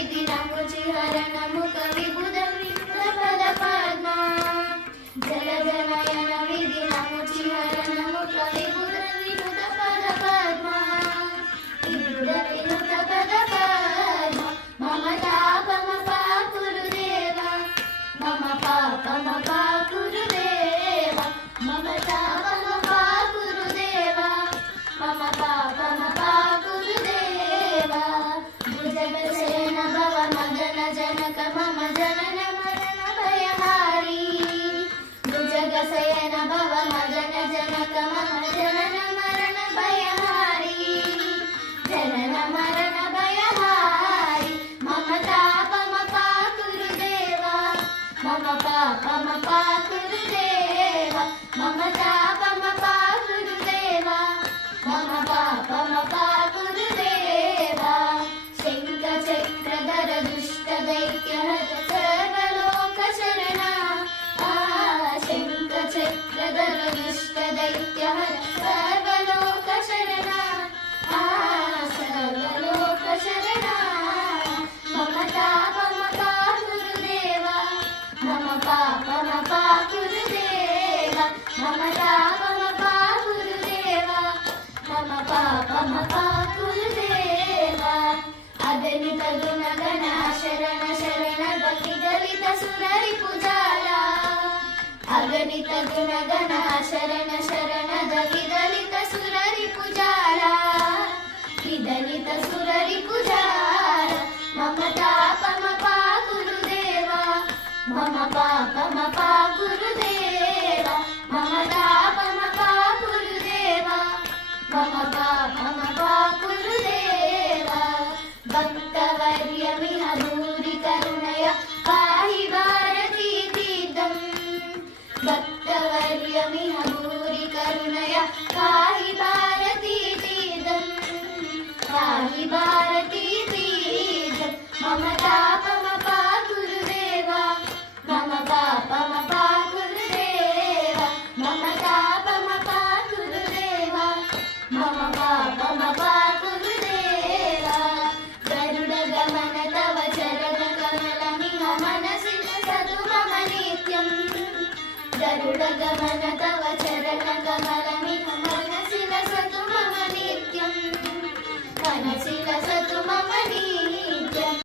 विधिनमुचिहरणमु कविबुधविन्दपदपद्मा जलजनयन विधिनमुचिहरणमु कविबुधविन्दपदपद्मा विबुधविन्दपदपद्मा मम तापमपा गुरुदेवा मम पापमपा गुरुदेवा मम तापमपा गुरुदेवा मम पापमपा गुरुदेवा भुजगसेन भव मदन जनक मम जनन मरण भयहारी भुजगसेन भव मदन जनक मम जनन मरण भयहारी जनन मरण भयहारी मम तापमपा गुरुदेवा मम पापमपा गुरुदेवा मम तापमपा गुरुदेवा मम पापमपा गुरुदेवा शङ्खचक्रधर दुष्टदैत्यहर सर्वलोकशरणा शङ्खचक्रधर दुष्टदैत्यहर सर्वलोकशरणा सर्वलोकशरणा मम तापमपा गुरुदेवा मम पापमपा गुरुदेवा मम तापमपा गुरुदेवा मम पापमपा गुरुदेवा अगणित गुणगण शरण शरण गलित सुररि पुजाला अगणित गुणगण शरण शरण दलित सुररि पुजाला विदलित सुररि पुजाला मम तापमपा गुरुदेवा मम पापमपा गुरुदेवा मम तापमपा गुरुदेवा मम पापमपा गुरुदेवा भक्तवर्यमिह भूरि करुणया पाहि भारती तीर्थम् भक्तवर्यमिह भूरि करुणया पाहि भारती तीर्थम् पाहि भारती तीर्थम् मम तापमपा गुरुदेवा मम पापमपा गुरुदेवा मम तापमपा गुरुदेवा मम पापमपा गुरुदेवा गरुडगमन तव चरणकमलमिह मनसि सतु मम नित्यम् गरुडगमन तव